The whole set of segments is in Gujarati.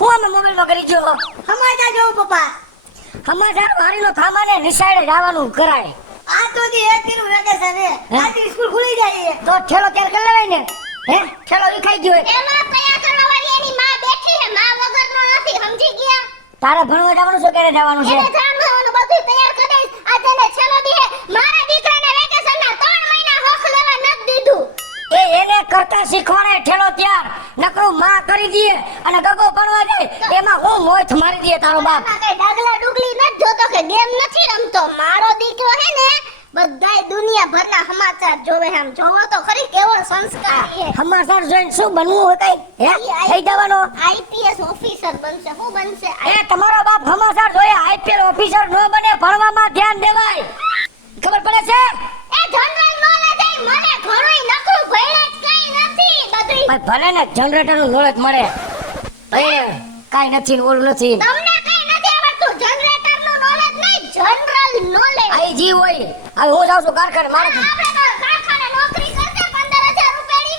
હું અમે મોબાઈલમાં કરી ગયો સમાચાર જોઉં પપ્પા. સમાચાર વારીનો થામાને નિશાળે જવાનું કરાય. આ તો દી એક દિન વેકેશન હે. આજથી સ્કૂલ ખુલી જાય તો ઠેલો તૈયાર કરી લેવાય ને. હે ઠેલો વિખાઈ ગયો એમાં તૈયાર કરવા વાળી એની માં બેઠી હે, માં વગરનો નથી, સમજી ગયા? તારે ભણવા જવાનું છે ક્યારે જવાનું છે? એને જાણવાનું બધું તૈયાર કરી દઈશ. આ તને છેલ્લો દી હે, મારા દીકરાને વેકેશનના 3 મહિના હોખ લેવા નથી દીધું. એ એને કરતા શીખવાડે ઠેલો ત્યાર. નકરું માં કરી દે અને ગગો ભણવા જાય એમાં હું મોથ મારી દે તારો બાપ. આમાં કઈ ડાગલા ડુગલી નથી જોતો કે ગેમ નથી રમતો. મારો દીકરો હે ને બધાય દુનિયાભરના સમાચાર જોવે. આમ જોવો તો ખરી કેવો સંસ્કારી હે. સમાચાર જોઈને શું બનવું હોય કઈ? હે થઈ જવાનો આઈપીએસ ઓફિસર બનશે. શું બનશે? એ તમારો બાપ સમાચાર જોઈએ આઈપીએલ ઓફિસર ન બને, ભણવામાં ધ્યાન દેવાય. ખબર પડે છે? એ જનરલ નોલેજ એ મને ઘણુંય નખરું ભણે જ કઈ નથી. બધુંય ભાઈ ભલે ને જનરેટર નું નોલેજ મળે. એ કાઈ નથી ને ઓલું નથી. તમને કઈ નથી આવડતું. જનરેટરનું નોલેજ નહીં, જનરલ નોલેજ. આઈ જી હોય. હવે હું જાઉં છું કારખાને મારે. આપણે તો કારખાને નોકરી કરતે 15,000 રૂપિયાની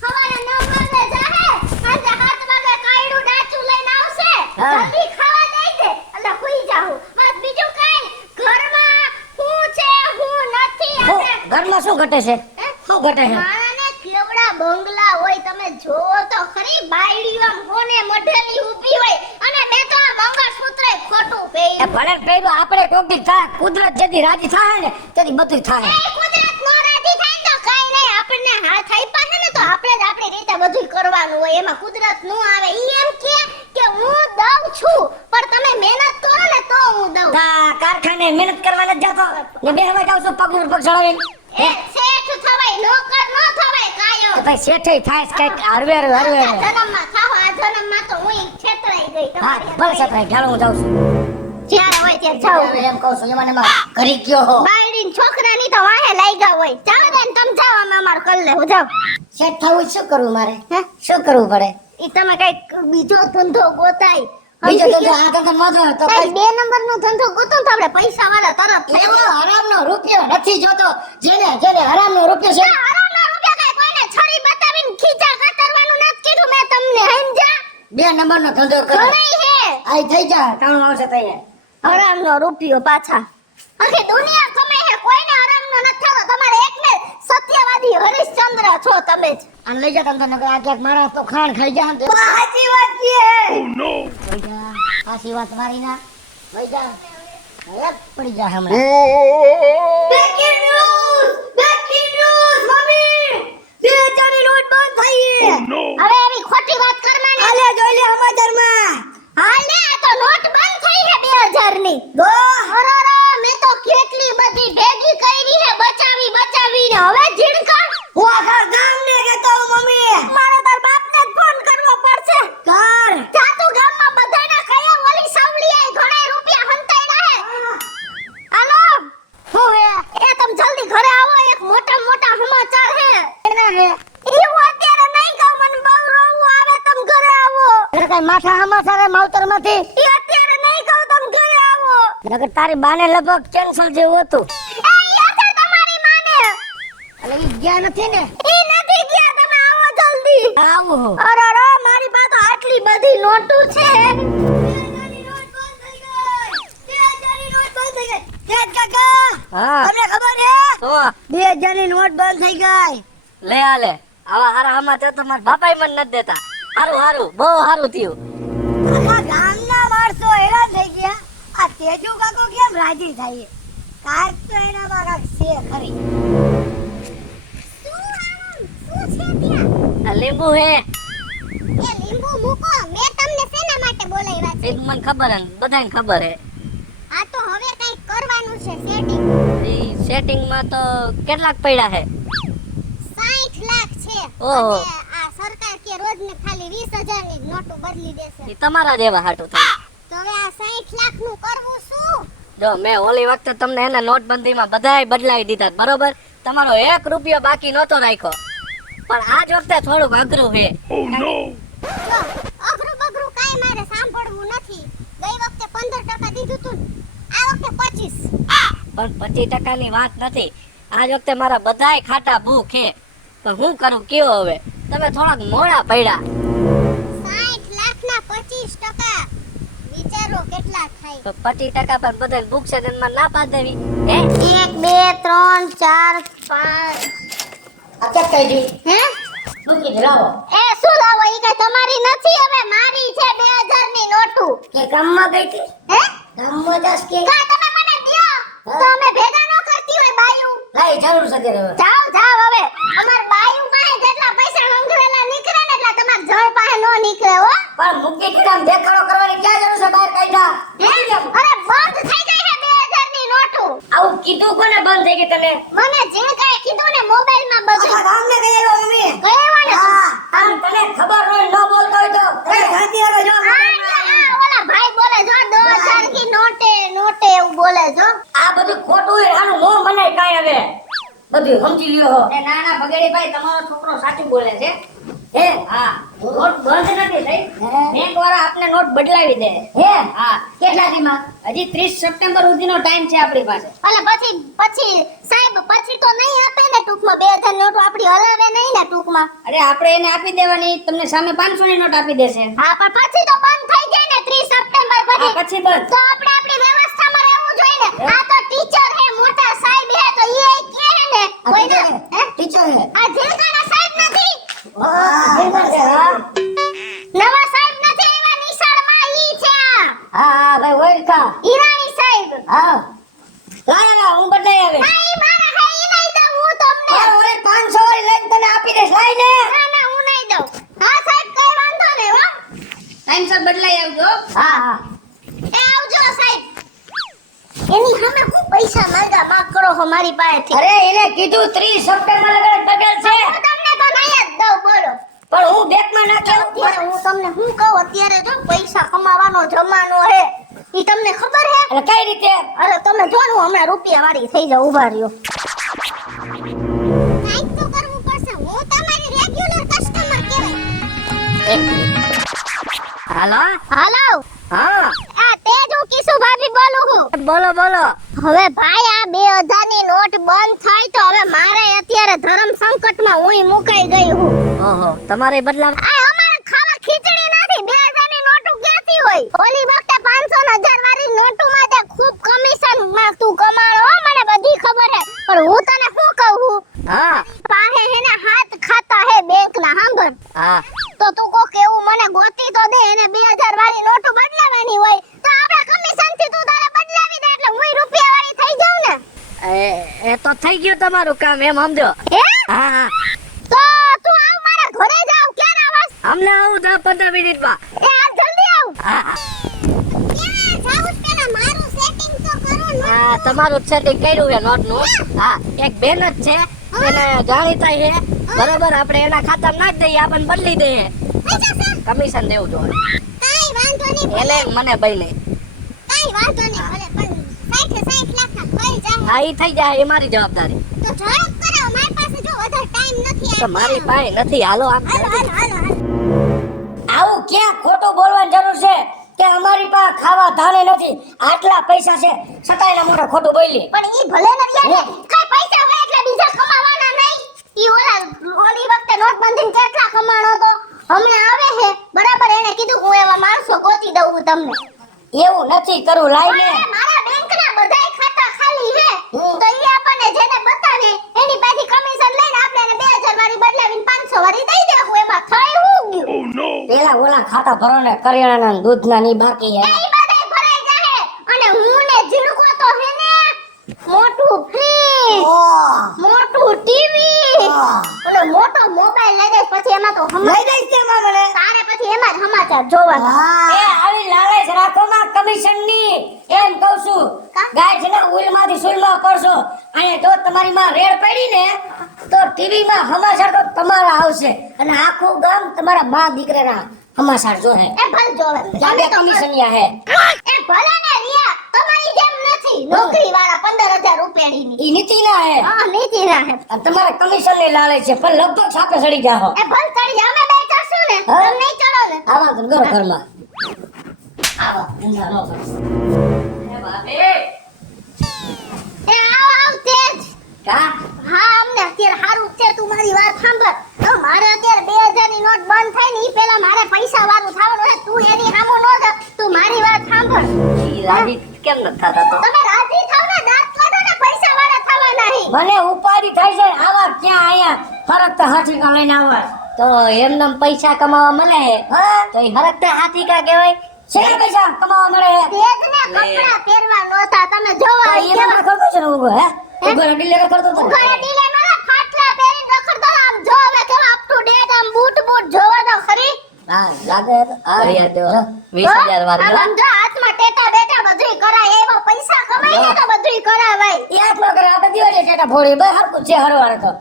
સવારે 9 વાગે જાહે, સાંજે 7 વાગે કાયડું ડાચું લઈને આવશે. હા. જલ્દી ખાવા દઈ દે એટલે હુઈ જાઉં. બસ બીજું કઈ ઘરમાં હું છે હું નથી. હું આપણે ઘરમાં શું ઘટે છે? શું ઘટે છે? મારાને કેવડા બંગલા હોય તમે જોવો તો ખરી. બાયડીઓ આમ કોને મઢેલી ઊભી હોય અને મેં તો આ મંગળસૂત્રય ખોટું એ પહેર્યું. ભલે પહેલું આપણે કોક દી થાય કુદરત જેથી રાજી થાય ને તેથી બધું થાય. એ કુદરત નો રાજી થાય તો કાઈ નહીં. આપણને હાથ આપ્યા છે ને તો આપણે જ આપણી રીતે બધું કરવાનું હોય. એમાં કુદરત નું આવે. ઈ એમ કે હું દઉં છું પણ તમે મહેનત કરો ને તો હું દઉં. તા કારખાને મહેનત કરવા નથી જતો ને બે હવા જાવ છું પગ ઉપર પગ ચડાવીને. એ શેઠ થવાય નોકર નો થવાય કાયો. તો ભાઈ શેઠે થાય છે કઈક હરવે હરવે હરવે. આ જન્મમાં થાવ. આ જન્મમાં તો હું છેતરાઈ ગઈ હા તમારી ભલે સતરાય ચાલો હું જાઉં છું. જ્યારે હોય ત્યારે જાઉં. હવે એમ કહું છું એમાં ને એમાં ઘરી ગયો હો. બાયડીન છોકરાની તો વાહે લાગ્યા હોય. જાવ દે ને તમે જાવ. આમાં અમાર કર લે હું જાવ. શેઠ થવું શું કરવું મારે? હે? શું કરવું પડે? ઈ તમે કઈક બીજો ધંધો ગોતાય. બીજો તો આ ધંધો નોંધો તો કઈ 2 નંબરનો ધંધો ગોતો ને તો આપણે પૈસા વાળા તરત થઈ એવો હરામનો રૂપિયો નથી જોતો. જેને જેને હરામનો રૂપિયો છે આરામના રૂપિયા કઈ કોઈને છરી બતાવીને ખીચા કતરવાનું નથી કીધું મેં તમને. સમજ્યા? 2 નંબરનો ધંધો કરે. ઘણી હે આઈ થઈ જા ટાણું આવશે તઈએ. હરામનો રૂપિયો પાછા. આખી દુનિયા તમે હે કોઈને હરામનો નથી થતો. તમારે એકને સત્યવાદી હરિશ્ચંદ્ર છો તમે જ. આને લઈ જા તને નકર આ ક્યાંક મારા તો ખાણ ખાઈ જા. સાચી વાત છે. લઈ જા આશી વાત મારી ના લઈ જા. હવે પડી જા હમણાં. Breaking news mummy. 2000 ની નોટ બંધ થઈ છે. હવે એવી ખોટી વાત કરવાની. હાલે જોઈ લે સમાચારમાં. હાલ ને આ તો નોટ બંધ થઈ હે 2000 ની. દો અરર મેં તો કેટલી બધી ભેગી કરી હે બચાવીને હવે ઝીણકા. હું આખા ગામને કહેતો હું મમ્મી. મારે તાર બાપને જ ફોન કરવો પડશે. કર. જાતું ગામમાં બધાયના કયા ઓલી સાવલીએ ઘણા રૂપિયા હંતાયડા હે. હાલો શું હે? એ તમે જલ્દી ઘરે આવો. એક મોટા મોટા સમાચાર હે. એના હે ઈ હું અત્યારે નહીં કહું. મને બહુ રોવું આવે. તમે ઘરે આવો. એટલે કઈ માથા સમાચાર હે માવતરમાંથી? ઈ અત્યારે નહીં કહું. તમે ઘરે આવો. નકર તારી બાને લગભગ કેન્સર જેવું હતું. એ ઈ હશે તમારી માને. એટલે ઈ ગયા નથી ને? ઈ નથી ગયા. તમે આવો જલ્દી. આવું હો. અરર મારી પાસે આટલી બધી નોટો છે. 2000 ની નોટ બંધ થઈ ગઈ. 2000 ની નોટ બંધ થઈ ગઈ. તેજ કાકા હા તમને ખબર છે? તો 2000 ની નોટ બંધ થઈ ગઈ. લે આલે આવા હારા સમાચાર તો મારા બાપાએ મને નથી દેતા. હારું હારું બહુ હારું થયું. આખા ગામના માણસો હેરાન થઈ ગયા. આ તેજુ કાકો કેમ રાજી થાય? કાંઈક તો એનામાં કાંઈક છે ખરી. શું છે ત્યાં? આ લીંબુ હે એ લીંબુ મૂકો. મેં તમને શેના માટે બોલાવ્યા છે? એ મને ખબર હે બધાને ખબર હે. આ તો હવે કંઈક કરવાનું છે સેટિંગ. ઈ સેટિંગમાં તો કેટલાક પડ્યા હે? 60 લાખ છે. ઓહો. અને આ સરકાર કે રોજને ખાલી 20,000 ની નોટો બદલી દેશે. ઈ તમારા જેવા હાટું થાય. તો હવે આ 60 લાખ નું કરવું શું? જો મેં ઓલી વખતે તમને એના નોટબંધીમાં બધાય બદલાવી દીધા બરોબર. તમારો 1 રૂપિયો બાકી નહોતો રાખ્યો. પણ આજ વખતે થોડુંક અઘરું છે. જો અઘરું બઘરું કાંઈ મારે સાંભળવું નથી. ગઈ વખતે 15% દીધું તું. આ વખતે 25. પણ 25% ની વાત નથી. આજ વખતે મારા બધાય ખાટા ભૂખ છે. પણ હું કરું કયો હવે? તમે થોડાક મોડા પડ્યા. 60 લાખના 25% કેટલા થાય? તો 25% પણ બધાને બુક છે તેમાં ના પાડ દેવી હે 1 2 3 4 5 આ ચેક કરી દી હે મૂકી દે લાવો એ શું લાવો ઈ કઈ તમારી નથી હવે મારી છે 2000 ની નોટુ કે ગામમાં ગઈ હતી હે ગામમાં જાસ કે કા તમે મને દ્યો તો અમે ભેગા ન કરતી હોય બાયું લાઈ જરૂર છે ત્યારે હવે જાઓ જાઓ હવે અમાર બાયું પાસે જેટલા પૈસા હંગરેલા નીકળે ને એટલા તમાર જળ પાસે નો નીકળે હો પણ મૂકી દીધા આમ દેખાડો કરવાની ક્યાં જરૂર છે બહાર કાઢ્યા હે? અરે બંધ થઈ ગઈ છે 2000 ની નોટુ આવું કીધું કોને બંધ થઈ ગઈ તને મને જે કાંઈ કીધું ને મોબાઈલ માં બધું આખા ગામને કહી આવ્યો મમ્મી કહેવા ને હા આમ તને ખબર હોય ન બોલતો હોય તો એ શાંતિ રાખો જો ઓલા ભાઈ બોલે જો 2000 की નોટે નોટે એવું બોલે જો આ બધું ખોટું હોય આનું મોં બનાય કાંઈ હવે બધું સમજી લ્યો હો એ ના ના બગેડી ભાઈ તમારો છોકરો સાચું બોલે છે હે હા નોટ બંધ નથી થઈ બેંક વાળા આપને નોટ બદલાવી દે હે હા કેટલા દીમાં હજી 30 સપ્ટેમ્બર સુધીનો ટાઈમ છે આપણી પાસે અને પછી સાહેબ પછી તો નહીં આપે ને ટૂંકમાં 2000 નોટ આપડી હલાવે નહીં ને ટૂંકમાં અરે આપણે એને આપી દેવાની તમને સામે 500 ની નોટ આપી દેશે હા પણ પછી તો બંધ થઈ જાય ને 30 સપ્ટેમ્બર હા પછી પછી બસ તો આપણે આપણી વ્યવસ્થામાં રહેવું જોઈએ ને આ તો ટીચર હે મોટા સાહેબ હે તો ઈ કે હે ને કોઈને હે ટીચર હે આ જીલકાના સાહેબ નથી વાહ બરાબર છે હા નવા સાહેબ નથી એવા નિશાળમાં ઈ છે આ હા ભાઈ ઓળખા ઈરાની સાહેબ હા લાયા હું બદલાઈ આવે ના ઈ મારા હે ઈ નહીં દઉં હું તમને હા ઓરે 500 વાળી લઈને તને આપી દઈશ લાઈ ને ના ના હું નહીં દઉં હા સાહેબ કઈ વાંધો નહીં હો ટાઈમસર બદલાઈ આવજો હા હા એ આવજો સાહેબ એની સામે હું પૈસા માંગા માગ કરો છો મારી પાસેથી અરે એને કીધું 30 સપ્ટેમ્બર લગન બદલ છે હું તમને તો નહીં જ દઉં બોલો પણ હું બેંકમાં નાખ્યો અત્યારે હું તમને શું કહું અત્યારે જો પૈસા કમાવાનો જમાનો હે ઈ તમને ખબર હે એટલે કઈ રીતે અરે તમે જો ને હું હમણાં રૂપિયા વાળી થઈ જાઉં ઉભા રહ્યો કાંઈક તો કરવું પડશે હું તમારી રેગ્યુલર કસ્ટમર કહેવાય એક મિનિટ હાલો હાલો હા આ તેજ હું કિશુ ભાભી બોલું છું બોલો બોલો હવે ભાઈ આ 2000 ની નોટ બંધ થાય તો હવે મારે અત્યારે ધર્મ સંકટમાં હું મુકાઈ ગઈ હું ઓહો તમારે બદલાવ આ અમારે ખાવા ખીચડી નથી 2000 ની નોટો ક્યાંથી હોય ઓલી વખતે 500 ને 1000 વાળી નોટોમાં તે ખૂબ કમિશન માં તું કમાણો હો મને બધી ખબર હે પણ હું તને શું કહું હા પાહે હેને હાથ ખાતા હે બેંક ના સાંભળ હા તો તું કો કેવું મને ગોતી તો દે એને 2000 વાળી નોટો બદલાવાની હોય તો આપણે કમિશન થી તું તારે બદલાવી દે એટલે હું રૂપિયા વાળી થઈ જાઉં ને એ તો થઈ ગયું તમારું કામ એમ સમજો હે હા હા તો તું આવ મારા ઘરે જાવ ક્યાં આવાસ અમને આવું 10-15 મિનિટમાં એ આ જલ્દી આવ હા હા ક્યાં જાવ પેલા મારું સેટિંગ તો કરો ને હા તમારું સેટિંગ કર્યું છે નોટનું હા એક બેન જ છે એને જાણીતા છે બરાબર આપણે એના ખાતામાં નાખ દઈએ આપણને બદલી દઈએ કમિશન દેવું જોઈએ કાઈ વાંધો નહીં એને મને ભાઈને કાઈ વાંધો નહીં ભલે પણ 60 લાખ ના થઈ જાય હા ઈ થઈ જાય એ મારી જવાબદારી તો ઝડપ કરાવો મારી પાસે જો વધારે ટાઈમ નથી તો મારી પાસે નથી હાલો આમ હાલો આવું ક્યાં ખોટું બોલવાની જરૂર છે કે અમારી પાસે ખાવા ધાને નથી આટલા પૈસા છે છતાંય એના મોઢે ખોટું બોલી પણ ઈ ભલે ન રહ્યા ને કાઈ પૈસા હોય એટલે બીજા કમાવાના નહીં ઈ ઓલી વખતે નોટબંધી કેટલા કમાણો તો હમણાં આવે છે બરાબર એને કીધું હું એવા માણસો ગોતી દઉં તમને એવું નથી કરવું લાઈ ને અરે મારા બેંકના બધાય ખાતા ખાલી છે તો ઈ આપણને જેને બતાવે એની પાસેથી કમિશન લઈને આપણે એને 2000 વાળી બદલાવીને 500 વાળી દઈ દેવું એમાં થઈ હું ગયું પેલા ઓલા ખાતા ભરો ને કરિયાણા દૂધના ની બાકી હે એ બધાય ભરાઈ જાહે અને હું ને ઝીણકો તો હે ને મોટું ફ્રીજ મોટું ટીવી અને મોટો મોબાઈલ લઈ દઈશ પછી એમાં તો લઈ દઈશ તે માં મને તારે પછી એમાં જ સમાચાર જોવાના એ આવી લાલચ રાખો માં કમિશન ની એમ કહું છું ગાય છે ને ઉલ માંથી સુલમાં પડશો અને જો તમારી માં રેડ પડી ને તો ટીવી માં સમાચાર તો તમારા આવશે અને આખું ગામ તમારા માં દીકરાના સમાચાર જોહે એ ભલ જોવે જાબે કમિશનિયા હે એ ભલે ને રિયા તમારી જેમ નથી નોકરી વાળા 15000 રૂપિયાની ની ઈ નીતિ ના હે હા નીતિ ના હે અને તમારે કમિશન ની લાલચ છે પણ લગભગ છાપે ચડી જાહો એ ભલ ચડી અમે બે ચડશું ને હા? તમે નહીં ચડો ને આવા તો કરો ઘરમાં આવા ધંધા નો કરો એ ભાભી એ આવ તેજ કા હા અમને અત્યારે હારું છે તું મારી વાત સાંભળ તો મારે અત્યારે 2000 ની નોટ બંધ થાય ને ઈ પહેલા મારે પૈસા વાળું થવાનું છે તું એની સામું ન જા તું મારી વાત સાંભળ સાંભળ ઈ રાજી કેમ ન થતા તો તમે રાજી થાવ ને દાંત કાઢો ને પૈસા વાળા થવાના નહીં મને ઉપાડી થાય છે આવા ક્યાં આયા ફરક તો હાથી કા લઈને આવવા તો એમને પૈસા કમાવા મળે હા તો એ હરકતે હાથી કા કહેવાય શેના પૈસા કમાવા મળે તેજ ને કપડા પહેરવા નહોતા તમે જોવો એમાં કરતો છે ને ઉગો હે ઉગો ડીલે કરતો તો ઘરે ડીલે મારા ફાટલા પહેરીને રખડતો આમ જો હવે કેવા અપ ટુ ડેટ આમ બૂટ જોવા તો ખરી હા લાગે તો આ દો 20000 વાળો આમ જો હાથમાં ટેટા બેટા બધુંય કરાય એવા પૈસા કમાઈને તો બધુંય કરાવાય યાદ ન કરે આપણે દિવાળી ટેટા ફોડી બે હરકું છે હરવાળે તો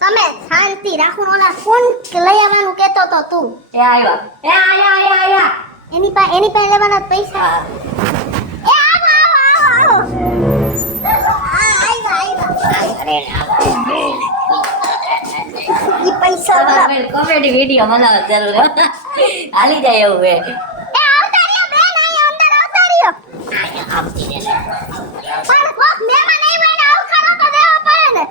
તમે શાંતિ રાખો ઓલા ફોન લઈ આવવાનું કેતો તો તું એ આવ્યા એ આયા એની પાસે લેવાના પૈસા હા એ આવો અરે ઈ પૈસા વાળા કોમેડી વિડિયો બનાવ જરૂર હાલી જાય એવું હે એ આવતા રહ્યો બેન અહીંયા અંદર આવતા રહ્યો આપતી ને પણ કોક મહેમાન આવ્યા ને આવખાનો તો દેવો પડે ને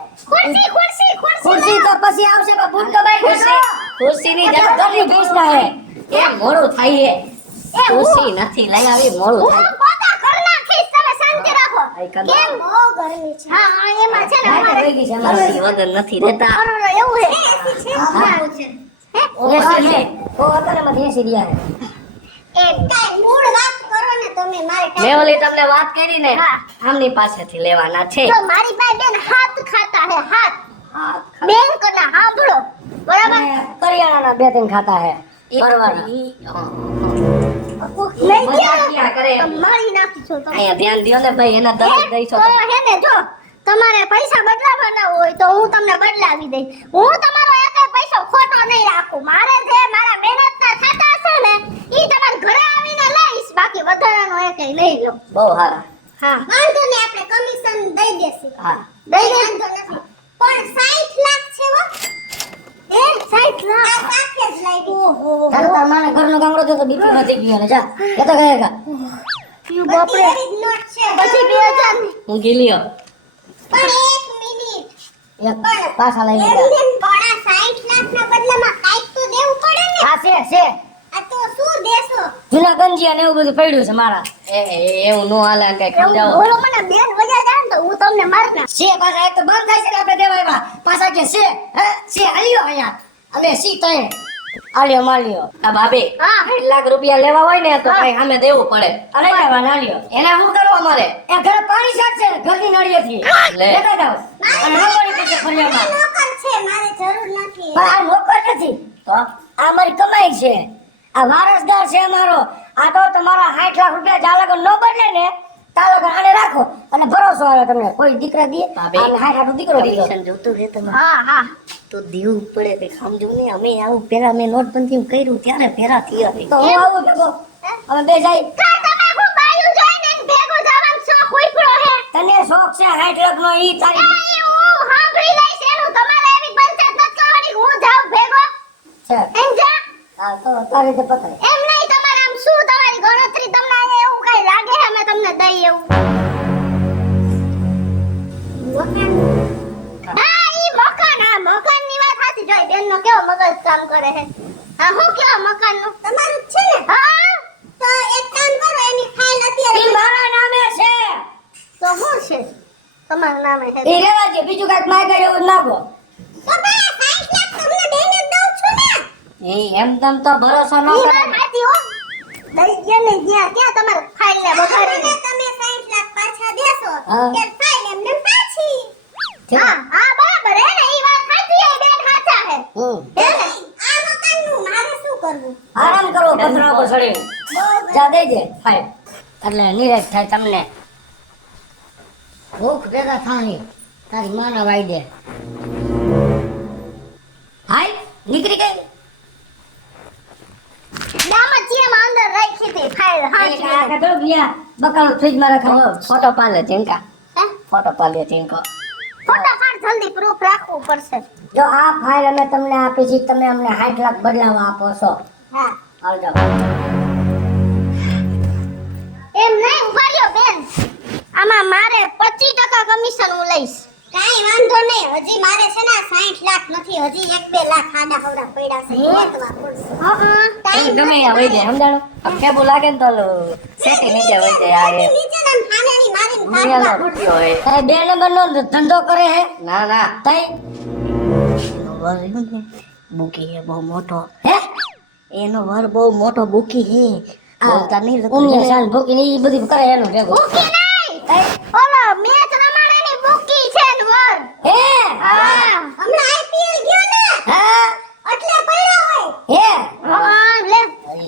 ખુરશી ખુરશી તો પછી આવશે પણ બૂટ તો ભાઈ ખુરશીની ઘરની ભેંસના હે એ મોડું થાય હે ખુરશી નથી લઈ આવી મોડું હું થાય પોતા કર નાખીશ તમે શાંતિ રાખો આઈ કર કેમ બહુ ગરમી છે હા એમાં છે ને અમારે થઈ ગઈ છે ખુરશી વગર નથી રહેતા અરે એવું હે હા. એસી છે ઓ અત્યારે માં એસી રહ્યા હે એ કાઈ મૂળ વાત કરો ને તમે મારે મેં ઓલી તમને વાત કરી ને હા. આમની પાસેથી લેવાના છે તો મારી પાસે બેન હાથ ખાતા હે હાથ હા બેંક ના સાંભળો બરાબર અને કરિયાણાના બે ત્રણ ખાતા હે પરવાના લઈ મજાક ગયા ક્યાં કરે તો મારી નાખીશું તમે અહીંયા ધ્યાન દ્યો ને ભાઈ એના દસ દઈશો તો હે ને જો તમારે પૈસા બદલાવાના હોય તો હું તમને બદલાવી દઈશ હું તમારો એકેય પૈસો ખોટો નહીં રાખું મારે જે મારા મહેનતના ખાતા છે ને ઈ તમારા ઘરે આવીને લઈશ બાકી વધારાનો એકેય લઈ લો બહુ સારા હા વાંધો નહીં આપણે કમિશન દઈ દેશું હા દઈ વાંધો નથી પણ 60 લાખ છે હો એ 60 લાખ આ સાથે જ લઈ ઓહો તારે તાર માને ઘરનો ગામડો તો બીપી વધી ગયો ને જા એ તો કહેગા યુ બાપરે નોટ છે પછી 2000 ની હું ગીલ્યો પણ એક મિનિટ એક પાછા લઈ લીધા એમને પણ 60 લાખના બદલામાં કાંઈક તો દેવું પડે ને આ છે આ તો શું દેશો જૂના ગંજીયા ને એવું બધું પડ્યું છે મારા એવું નો હાલે કઈ એવું સમજાવો બોલો મને બેન વજા જાય ને તો હું તમને મારી નાખ છે પાછા એક તો બંધ થાય છે ને આપણે દેવા આવ્યા પાછા કે છે હે છે આલ્યો અહીંયા અમે સી તઈ આલ્યો માલ્યો આ ભાભી હા 8 લાખ રૂપિયા લેવા હોય ને તો કઈ સામે દેવું પડે અને કેવા નાલ્યો એને શું કરવા મારે એ ઘરે પાણી છાંટશે ઘરની નળીએથી લે. લેતા જાઓ અને રંગોળી કરશે ફળિયામાં નોકર છે મારે જરૂર નથી પણ આ નોકર નથી તો આ મારી કમાઈ છે આ વારસદાર છે અમારો આ તો તમારા 60 લાખ રૂપિયા જાલગર ન બદલે ને તાલગર આને રાખો અને ભરોસો આવે તમને કોઈ દીકરા દે ભાભી. આને 60 લાખ દીકરો દીધો કમિશન જોતું રહે તમે હા હા તો દેવું પડે કે સમજો ને અમે આવું પેલા મેં નોટબંધી કર્યું ત્યારે પેરા થયા હતી તો હું આવું ભેગો અમે બે જાય કા તમે હું બાયું જોઈને ને ભેગો જવાનો શોખ ઉઈપડો હે તને શોખ છે 60 લાખ નો ઈ તારી એ હું સાંભળી લઈશ એનું તમારે એવી પંચાયત નથી કરવાની હું જાઉં ભેગો છે એમ જા હા તો તારી રીતે પકડે એમ નહીં તમારે આમ શું તમારી ગણતરી તમને અહીંયા એવું કઈ લાગે છે અમે તમને દઈ એવું હા ઈ મકાનની વાત સાચી જોઈ બેનનો કેવો મગજ કામ કરે છે હા હું કેવો મકાનનું તમારું જ છે ને હા તો એક કામ કરો એની ફાઇલ ઈ અત્યારે મારા નામે છે તો શું છે તમારા નામે છે ઈ રેવા દે બીજું કાંઈક માગે એવું નાખો તો ભાઈ 60 લાખ તમને બેને જ દઉં છું ને એ એમ તમ તો ભરોસો ન ઈ કરે વાત સાચી હો દઈ ગયા ને જ્યાં ક્યાં તમારે ફાઇલ ને બગાડીને તમે 60 લાખ પાછા દેશો હા. કે ફાઇલ એમને પાછી ઠીક. હા હા બરાબર હે ને ઈ વાત સાચી હે બેન સાચા હે હમ હે ને આ મકાનનું મારે શું કરવું આરામ કરો પથરા ઉપર ચડી જા દેજે ફાઈલ એટલે નિરાશ થાય તમને ભૂખ ભેગા થાય તારી માના વાઈ દે હાય નીકળી ગઈ દામચિયામાં અંદર રાખી હતી ફાઇલ હા બકાલો ફ્રીજમાં રખાવો ફોટો પાલે ચિંકા હે ફોટો પાલે ચિંકો ફટાફટ જલ્દી પ્રૂફ રાખવું પડશે જો આ ફાઇલ અમે તમને આપી છે તમે અમને 60 લાખ બદલાવા આપો છો હા આવજો એમ નહીં ઉભા રહ્યો બેન આમાં મારે 25% કમિશન હું લઈશ કાઈ વાંધો નહીં, હજી મારે છે ને 60 લાખ નથી, હજી 1-2 લાખ આડા હવડા પડ્યા છે, વેચવા પડશે. ટાઈમ ગમે ત્યાં વહી જાય સમજાણો આમ કેબુ લાગે ને તો સેટી નીચે વહી જાય આ એ નીચે ના ખાનાની મારીને દુનિયાનો કાઢવા રૂપિયો હે તારે 2 નંબરનો ધંધો કરે હે ના ના તઈ વર રહ્યો ને બુકી હે બહુ મોટો હે એનો વર બહુ મોટો બુકી હે બોલતા નહીં ઉમિયા શાન ભૂકી ને ઈ બધું કરે એનું ભેગું બુકી નહીં, ઓલો મેચ રમાડેની બુકી છે ને વર. હે હા, હમણાં IPL ગયો ને હા એટલે પડ્યા હોય. હે હા, લે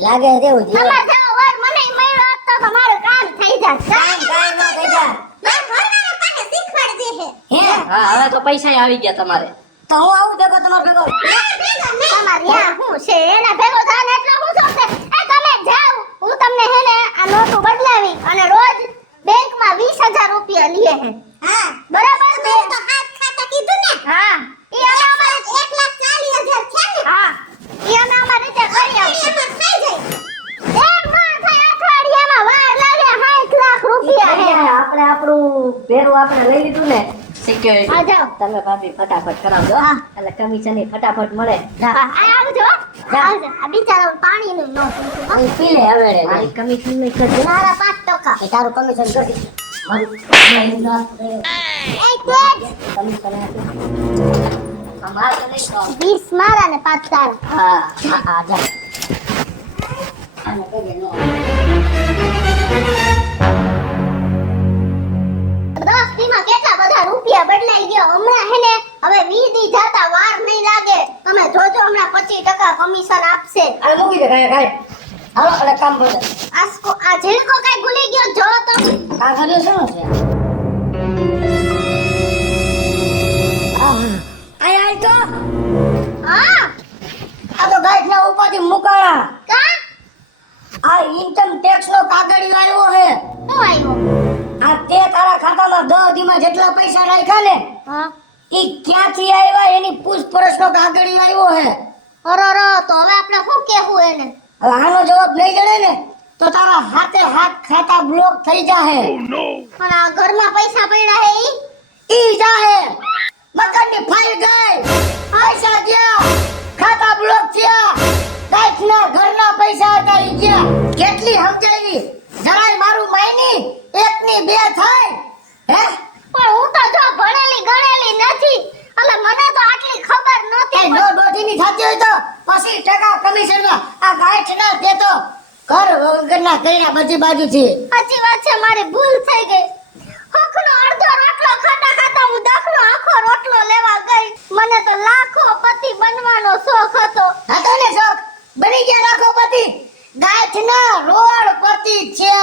લાગે તેવું છે તમાર જેવો વર મને મળ્યો હોત તો મારું કામ થઈ જાત. કાઈ ન થઈ જા મારા ઘરવાળા પાછા શીખવાડી દે છે. હે હા હવે તો પૈસા આવી ગયા તમારે તો હું આવું દેખો તમારો ભેગો તમારે યા હું છે એના ભેગો થાને એટલે હું સમજે. એ તમે જાઓ, હું તમને હે ને આ નોટો બદલાવી અને રોજ બેંકમાં 20,000 રૂપિયા લીએ હે. હા, બરાબર બે તો હાથ ખાતા કીધું ને. હા, ઈ અમે અમારે 1,40,000 છે ને. હા, ઈ અમે અમારી રીતે કરી આવશું. એમાં થઈ જાય. એક માં થાય અઠવાડિયામાં વાર લાગે 60 લાખ રૂપિયા હે. આપણે આપણું ભેરું આપણે લઈ લીધું ને આ સિક્યોરિટી જાઓ. તમે ભાભી ફટાફટ કરાવજો હા. એટલે કમિશન ફટાફટ મળે આ આવજો. આવજો. આ બિચારાનું પાણીનું ન પીતું. અહીં પી લે હવે રે મારી કમિશન નહીં કરજો મારા 5%. એ તારું કમિશન કરી એ તેજ. અમારે તો નહીં તો 20 મારા ને 5 તારા. હા હા જા દોસ્તીમાં કેટલા બધા રૂપિયા બદલાઈ ગયા. હમણાં હે ને હવે 20 દી જાતા વાર નહીં લાગે. તમે જોજો હમણાં 25% કમિશન આપશે. આ મૂકી દે કાય કાય હાલો એટલે કામ પડે આ ઝીણકો કઈ ભૂલી ગયો જો તો. આ કર્યું શું છે આય આય તો હા, આ તો ગાઈડ ના ઉપાથી મુકાણા કા આ ઇન્કમ ટેક્સ નો કાગળિયો આવ્યો હે શું આવ્યો? આ તે તારા ખાતામાં 10 દીમાં જેટલા પૈસા રાખ્યા ને હા, ઈ ક્યાંથી આવ્યા એની પૂછપરછ નો કાગળિયો આવ્યો હે અરર, તો હવે આપણે શું કહેવું એને? હવે આનો જવાબ નહીં જડે ને તો તારા હાથે હાથ ખાતા બ્લોક થઈ જાહે પણ આ ઘરમાં પૈસા પડ્યા હે ઈ જાહે મકાનની ફાઈલ ગઈ પૈસા ગયા ખાતા બ્લોક થયા ગાઈડના ઘરના પૈસા હતા ઈ ગયા કેટલી સમજાવી જરાય મારું માયની એકની બે થાય હે પણ હું તો જો ભણેલી ગણેલી નથી એટલે મને તો આટલી ખબર એ નહોતી. નો દોઢીની થતી હોય તો પછી ટકા કમિશનમાં આ ગાઈડના તે તો ઘર વગરના કર્યા બધી બાજુથી સાચી વાત છે, મારી ભૂલ થઈ ગઈ. હકનો અડધો રોટલો ખાતા ખાતા હું દખનો આખો રોટલો લેવા ગઈ. મને તો લાખો પતિ બનવાનો શોખ હતો. હતો ને શોખ બની ગયા રાખો પતિ ગાંઠના રોડ પતિ છે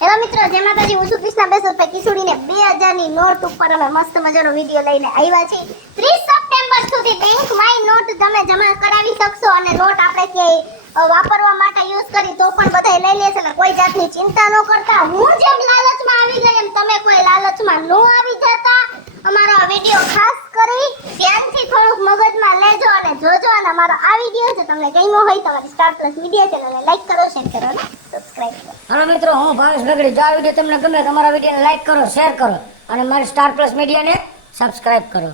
હેલો મિત્રો, જય માતાજી. હું છું કૃષ્ણા 200 રૂપિયા કિશોરીને 2000 ની નોટ ઉપર અમે મસ્ત મજાનો વિડિયો લઈને આવ્યા છીએ. 30 સપ્ટેમ્બર સુધી બેંક માય નોટ તમે જમા કરાવી શકશો અને નોટ આપણે ક્યાંય વાપરવા માટે યુઝ કરી તો પણ બધાય લઈ લેશે એટલે કોઈ જાતની ચિંતા ન કરતા. હું જેમ લાલચમાં આવી ગઈ એમ તમે કોઈ લાલચમાં ન આવી જતા. અમારો આ વિડિયો ખાસ કરી ધ્યાનથી થોડુંક મગજમાં લેજો અને જોજો. અને અમારો આ વિડિયો જો તમને ગમ્યો હોય તો અમારી સ્ટાર પ્લસ મીડિયા ચેનલને લાઈક કરો, શેર કરો અને સબસ્ક્રાઇબ કરો. હાલો મિત્રો હું ભાવેશ ગગડી જો આ વિડીયો તમને ગમે તો અમારા વિડીયોને લાઈક કરો શેર કરો અને મારી સ્ટાર પ્લસ મીડિયાને સબસ્ક્રાઇબ કરો